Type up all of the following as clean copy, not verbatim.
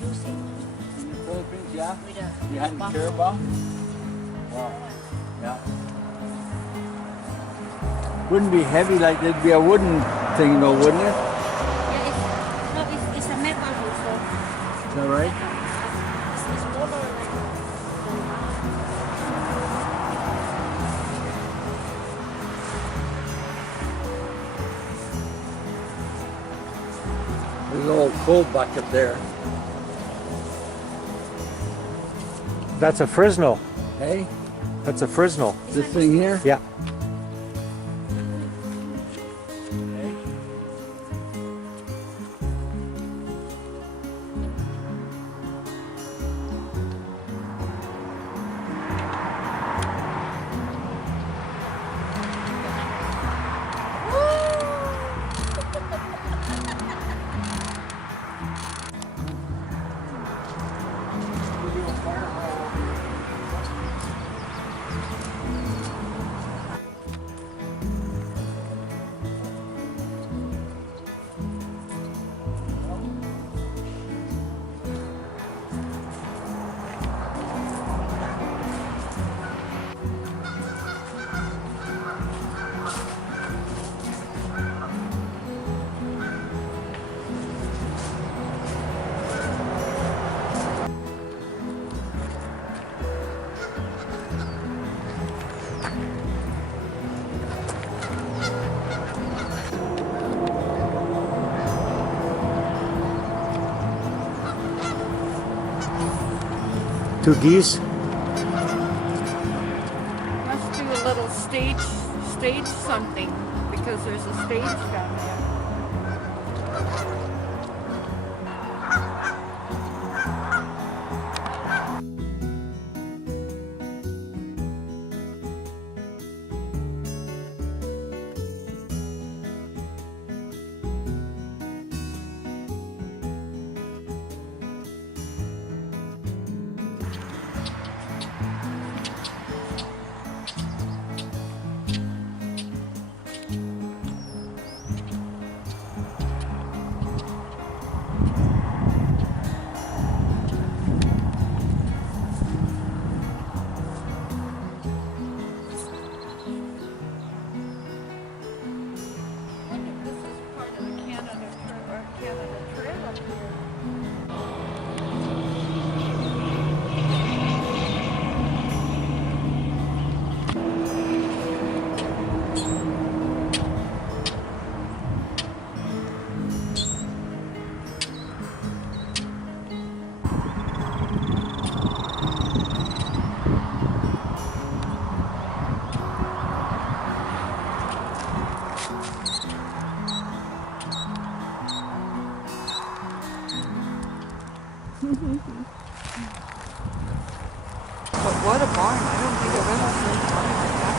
using In the Philippines, yeah? with a You had bamboo. Cariboo? Wow. Yeah. Wouldn't be heavy like there'd be a wooden thing though, wouldn't it? Yeah, it's no, it's a metal also. Is that right? It's smaller like than There's an old coal bucket there. That's a Fresno. Hey? That's a Fresno. This thing here? Yeah. Hey? Two geese. Must do a little stage something because there's a stage down there. But what a barn. I don't think I've ever seen a barn like that.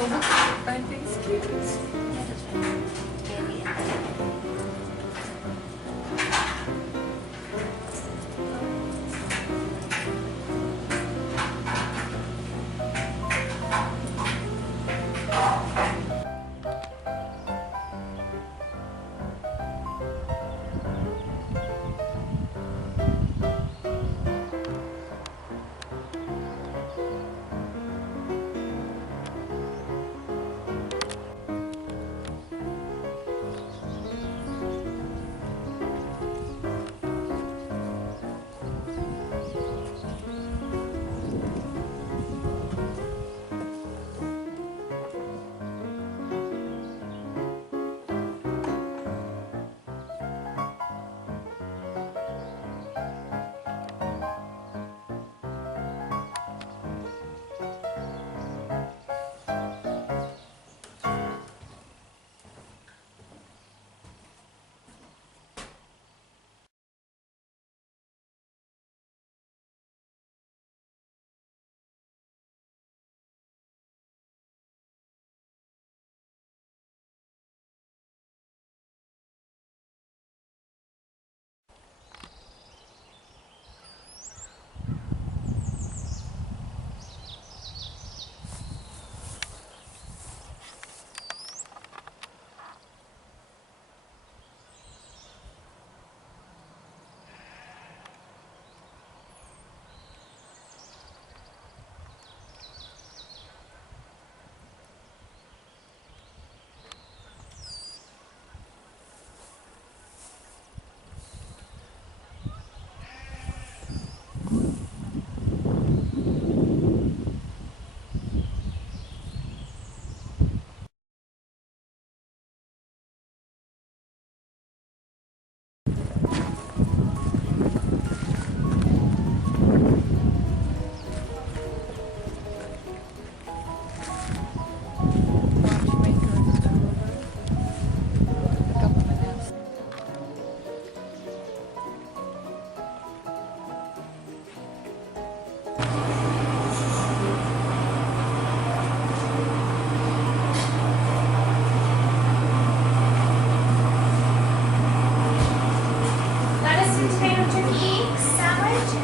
Oh, aren't these cute?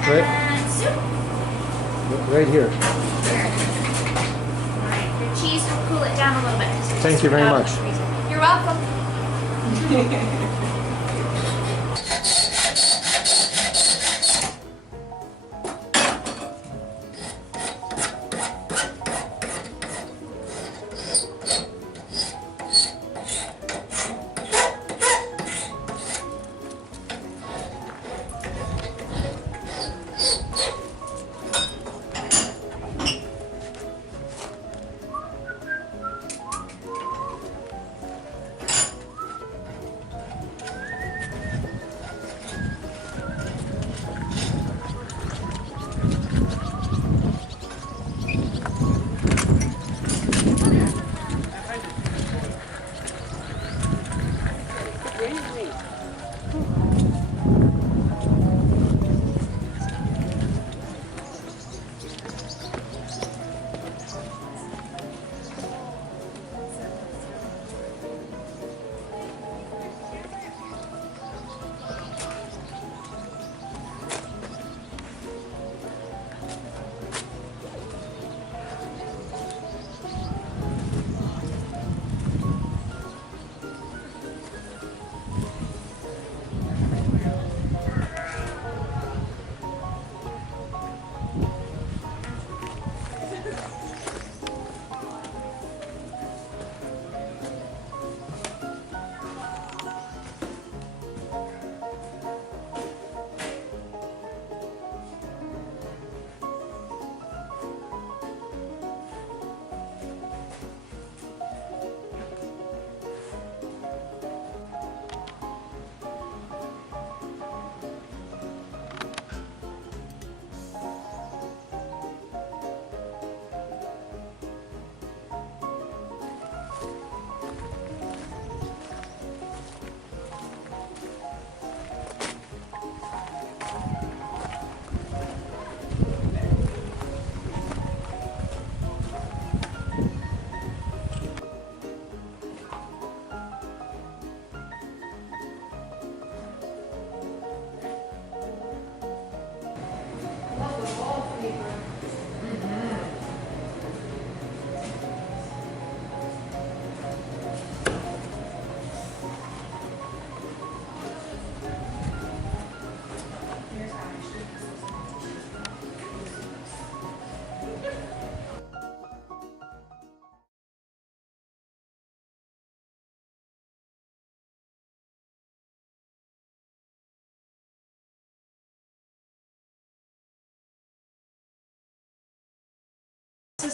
Right, Soup. right here. Here. Alright, your cheese will cool it down a little bit. So Thank you very out of much. the freezer. You're welcome.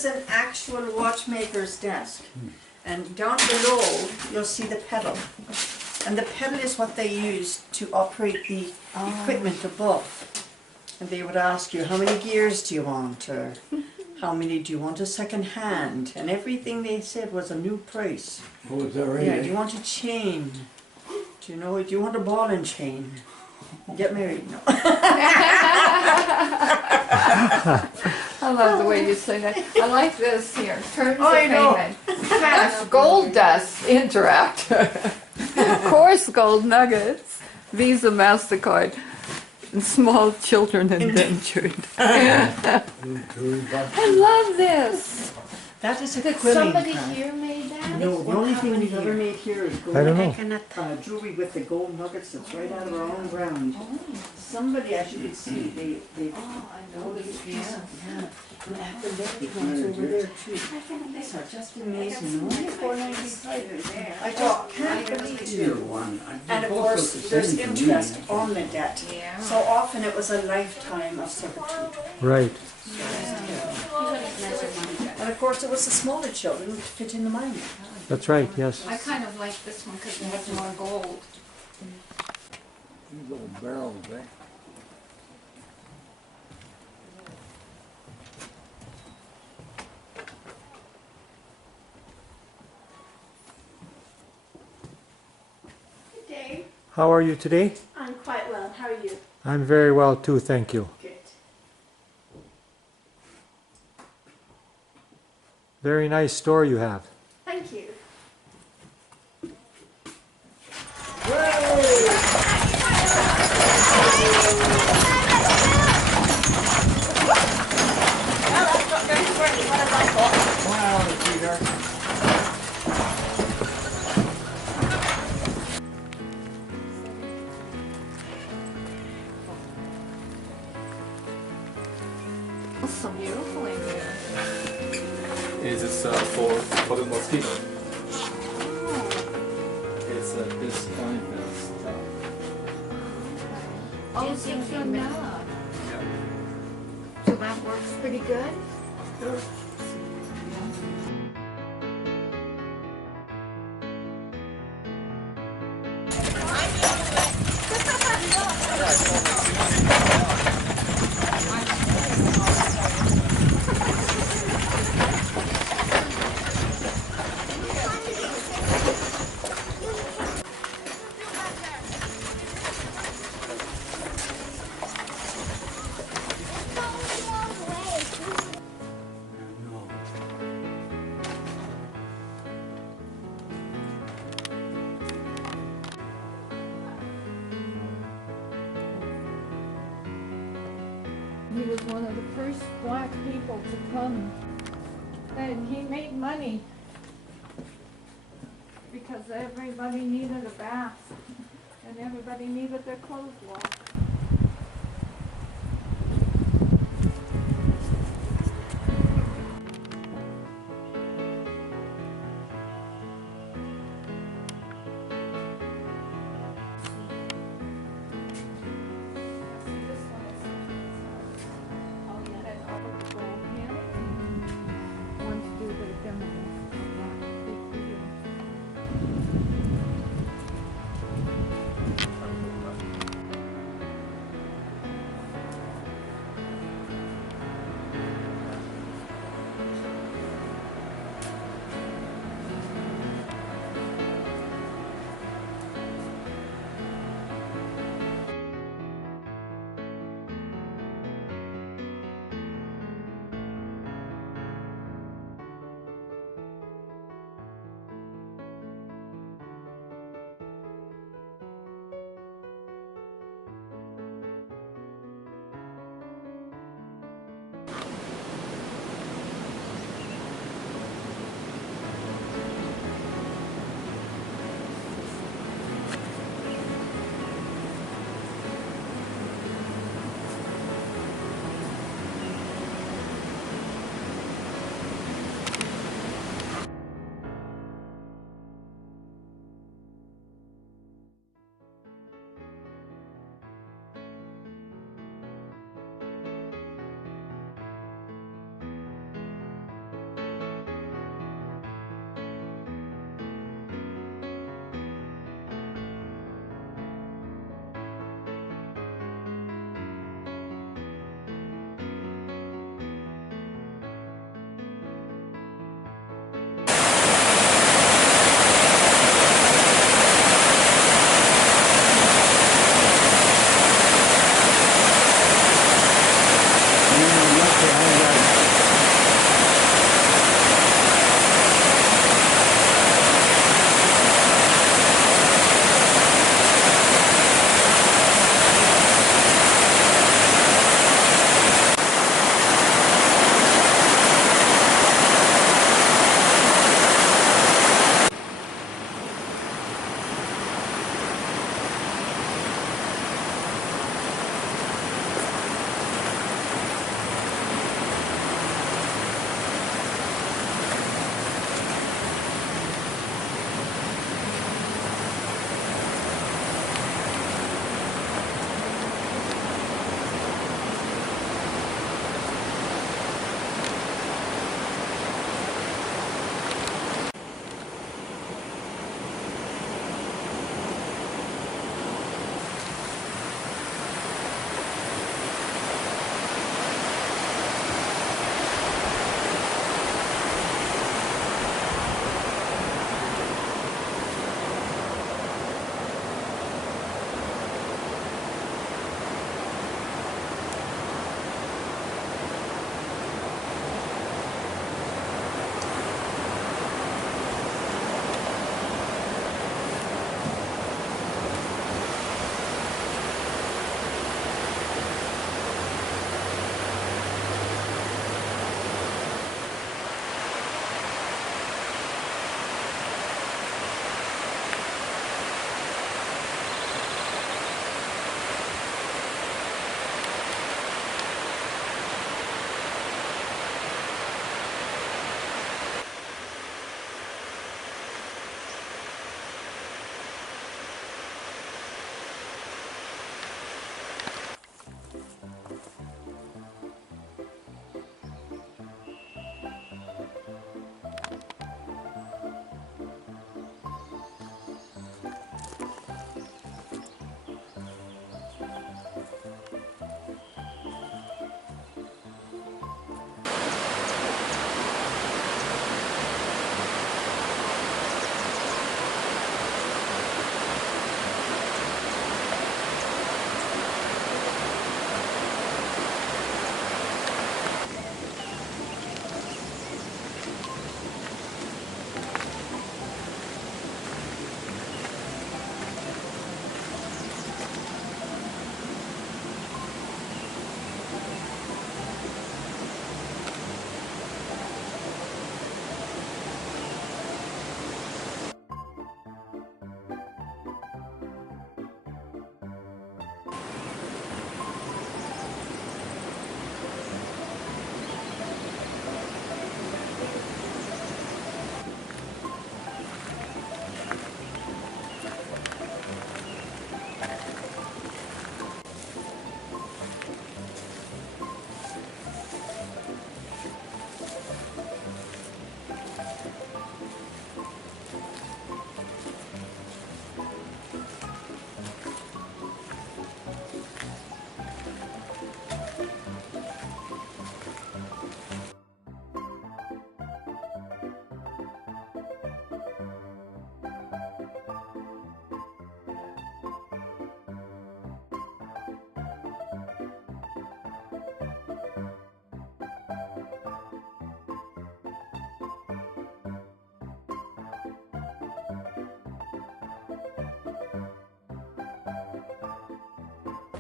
is an actual watchmaker's desk. And down below, you'll see the pedal. And the pedal is what they use to operate the equipment above. And they would ask you, how many gears do you want? Or how many do you want a second hand? And everything they said was a new price. Oh, is that right? Yeah, do you want a chain? Do you know, do you want a ball and chain? Get married? No. I love the way you say that. I like this here. Terms of I know. payment. Cash, gold dust, Interact. Coarse gold nuggets, Visa, MasterCard, and small children indentured. I love this. That is a Did quilling somebody craft. here made that? No, the only thing we've ever made here is gold. I don't know. Jewelry with the gold nuggets that's right out of our own ground. Somebody, as you can see, they Oh, I know this. yeah. And athletic ones over there too. These are just amazing. Only $4.95. I just can't believe Either it. one. And of course, there's interest on the debt. Yeah. So often it was a lifetime of servitude. Right. And of course, it was the smaller children which fit in the minor. That's right, yes. I kind of like this one because it has more gold. These old barrels, eh? Good day. How are you today? I'm quite well. How are you? I'm very well too, thank you. Good. Very nice store you have. Thank you. It's so beautiful in here. Is this for the mosquito? It's this kind of stuff. Oh, it's in vanilla. Yeah. So that works pretty good? He was one of the first black people to come, and he made money because everybody needed a bath and everybody needed their clothes washed.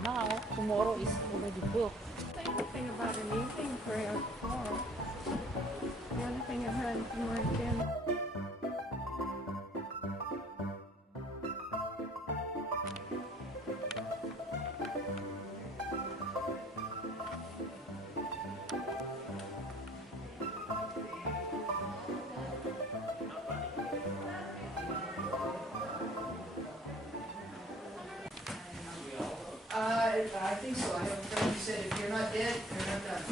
Now, tomorrow is already booked. Say anything about an evening prayer tomorrow. The other thing I've had from my family. I think so. I have a friend who said, if you're not dead, you're not done.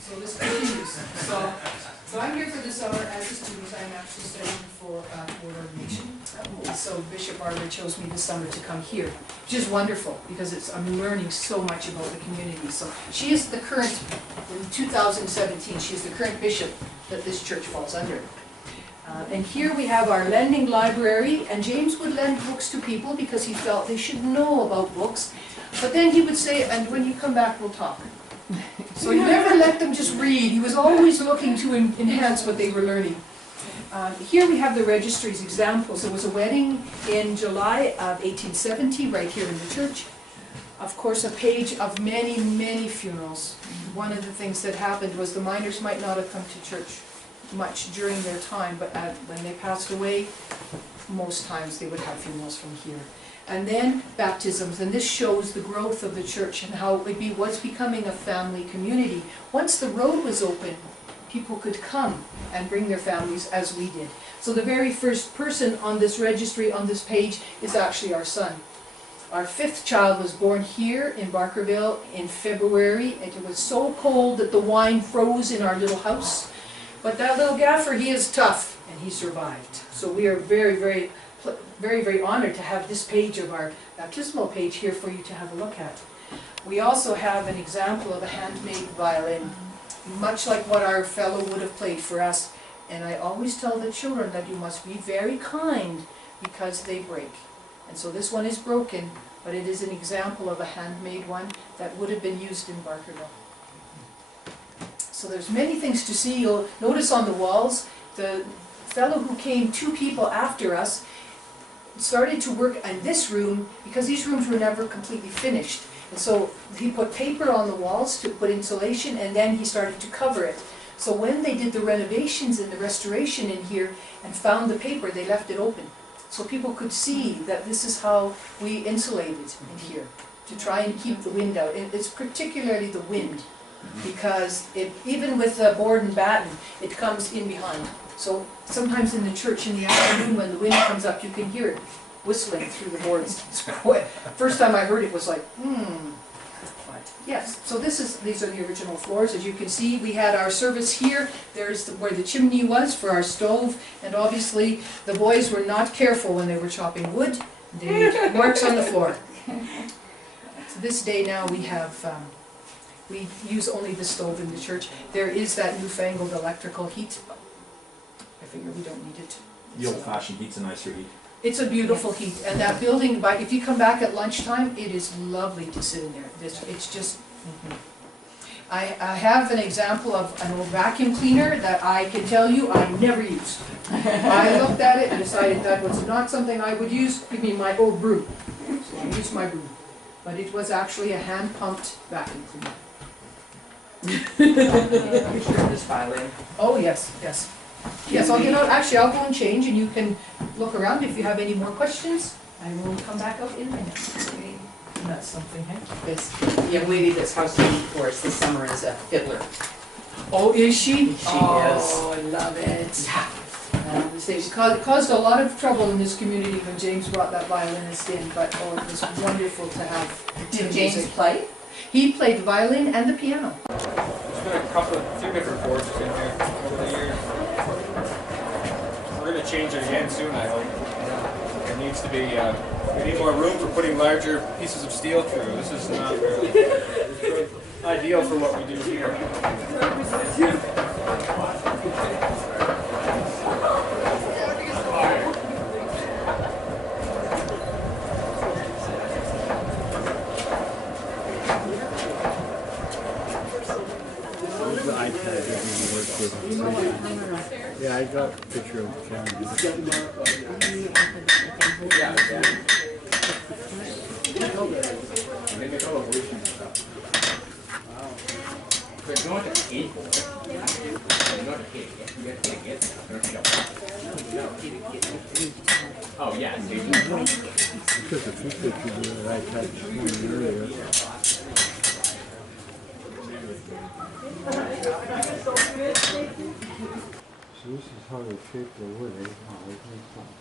So this continues. So I'm here for this summer as a student. I'm actually studying for board ordination. So Bishop Barbara chose me this summer to come here, which is wonderful because I'm learning so much about the community. So she is the current, in 2017, she is the current bishop that this church falls under. And here we have our lending library, and James would lend books to people because he felt they should know about books. But then he would say, and when you come back, we'll talk. So he never let them just read. He was always looking to enhance what they were learning. Here we have the registry's examples. There was a wedding in July of 1870 right here in the church. Of course, a page of many, many funerals. One of the things that happened was the miners might not have come to church much during their time, but when they passed away, most times they would have funerals from here. And then baptisms, and this shows the growth of the church and how it was becoming a family community. Once the road was open, people could come and bring their families as we did. So the very first person on this registry, on this page, is actually our son. Our fifth child was born here in Barkerville in February. It was so cold that the wine froze in our little house. But that little gaffer, he is tough, and he survived. So we are very, very, very, very honored to have this page of our baptismal page here for you to have a look at. We also have an example of a handmade violin, much like what our fellow would have played for us. And I always tell the children that you must be very kind because they break. And so this one is broken, but it is an example of a handmade one that would have been used in Barkerville. So there's many things to see. You'll notice on the walls, the fellow who came, 2 people after us, started to work in this room because these rooms were never completely finished. And so he put paper on the walls to put insulation, and then he started to cover it. So when they did the renovations and the restoration in here and found the paper, they left it open. So people could see that this is how we insulated in here, to try and keep the wind out. It's particularly the wind, because even with the board and batten, it comes in behind. So sometimes in the church in the afternoon when the wind comes up, you can hear it whistling through the boards. First time I heard it was like, But yes, so these are the original floors. As you can see, we had our service here. There's where the chimney was for our stove, and obviously the boys were not careful when they were chopping wood. They left marks on the floor. To this day now we have we use only the stove in the church. There is that newfangled electrical heat. I figure we don't need it. The old-fashioned heat's a nicer heat. It's a beautiful heat, and that building, if you come back at lunchtime, it is lovely to sit in there. It's just... I have an example of an old vacuum cleaner that I can tell you I never used. I looked at it and decided that was not something I would use. Give me my old broom. So I used my broom. But it was actually a hand-pumped vacuum cleaner. This violin. Oh, yes, yes. Yes, I'll get out. Actually, I'll go and change, and you can look around if you have any more questions. I will come back out in a minute. That's something, hey? This young lady that's housekeeping for us this summer is a fiddler. Oh, is she? She Oh, I love it. It caused a lot of trouble in this community when James brought that violinist in, but oh, it was wonderful to have. Did James play? He played the violin and the piano. There's been a few different forces in here over the years. We're going to change it again soon, I hope. There needs to be, we need more room for putting larger pieces of steel through. This is not really ideal for what we do here. Yeah, I got a picture of the camera. Oh, yeah. Because the few pictures that I touched earlier. So this is how they shape the wood, eh? Oh, it makes sense.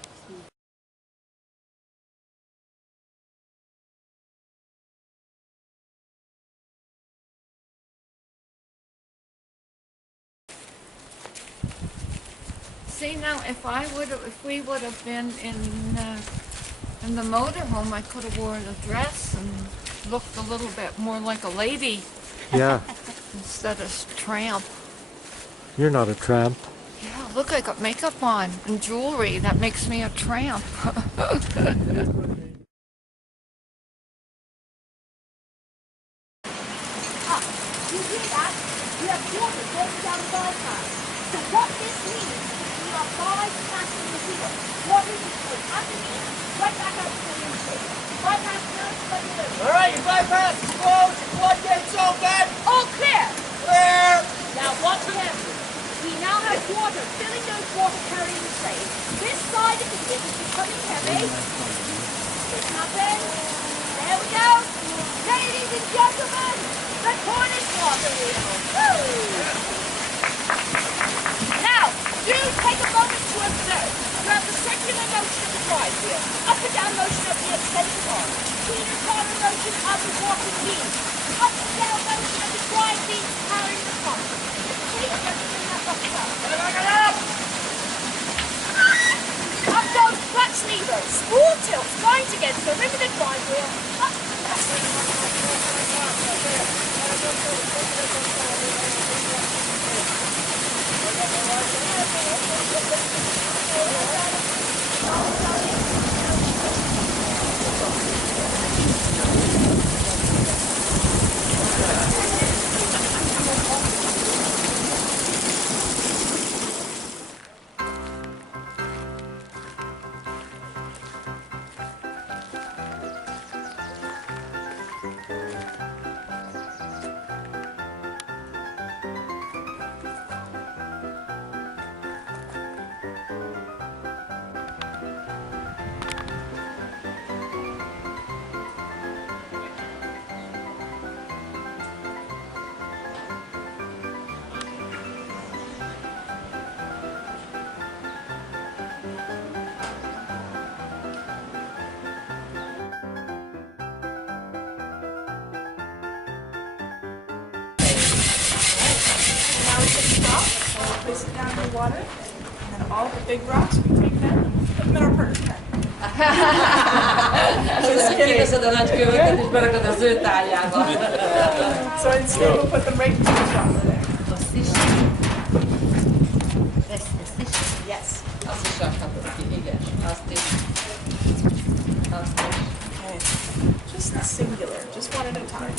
See now, if we would have been in the motorhome, I could have worn a dress and looked a little bit more like a lady Yeah, instead of tramp. you're not a tramp. Yeah, look, I got makeup on and jewelry. That makes me a tramp. You hear that? We have water going down the bypass. So what this means is we are bypassing the hill. What is it called? Underneath, right back up to the intake. Bypass now, let me know. All right, your bypass is closed. Your floodgates open. All clear. Clear. Now watch carefully. We now have water filling those water carrying trays. This side of the hill is becoming heavy. It's happened. There we go. Ladies and gentlemen, the toilet water wheel. Woo! Now, do take a moment to observe. You have the circular motion of the drive wheel, up and down motion of the extension arm, Peter Carter motion of the walking beam, up and down motion of the drive beam carrying the pump. See everything that's up top. Up goes clutch lever, spool tilt, finds against the rim of the drive wheel, up and Place it down in the water, and then all the big rocks, we take them and put them in our purse. Kiveszed a nagy kövöket, és berakod az ő táljába. So instead we'll put them right into the jar there. Azt is? Ezt is? Yes. Azt is rakhatod ki, igen. Azt is. Azt is. Okay. Just the singular, just one at a time.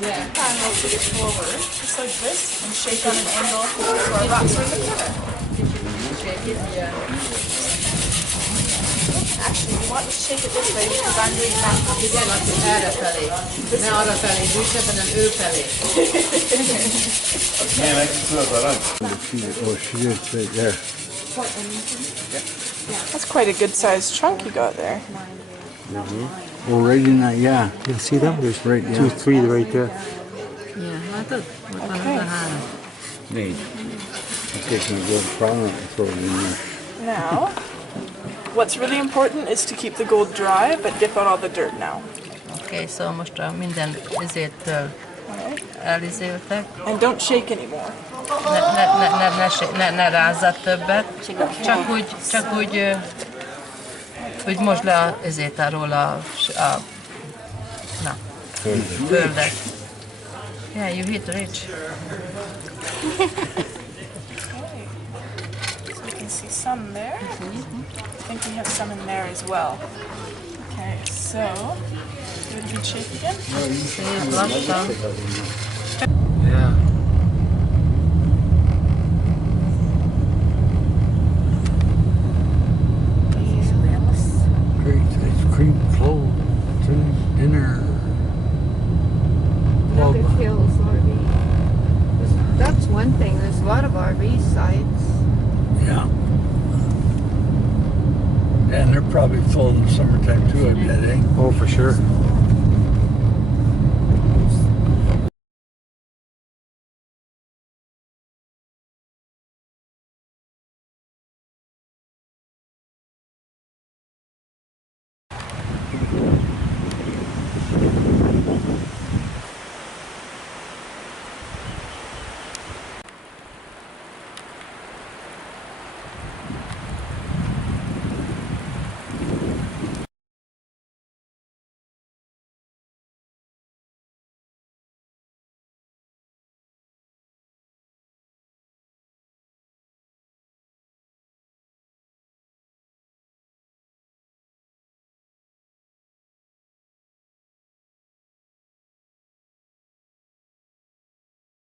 Yeah. And we'll put it forward, just like this, and shake on an angle so our rocks are in the corner. Shake it, yeah. Actually, we want to shake it this way because I'm doing that. Igen, akkor erre felé. Ne arra felé dűsebb, hanem ő felé. Oh, she is right there. That's quite a good sized chunk you got there. Oh, right in that, yeah. You see them? There's Right, yeah. 2, 3 right there. Yeah, látod? Ott van Okay. az a három. Neat. I'm taking a gold prominent and throw it in there. Now, what's really important is to keep the gold dry, but dip out all the dirt now. Okay, so most a minden izétől elizéltek. And don't shake anymore. Ne rázzad többet. Csak úgy mosd le a izét arról a földet. Yeah, you hit rich. So you can see some there. I think we have some in there as well. Okay, so give it a good shake again. Szép lassan. Yeah. Great, it's cream flow in there. one thing, there's a lot of RV sites. Yeah. And they're probably full in the summertime too, I bet, eh? Oh, for sure.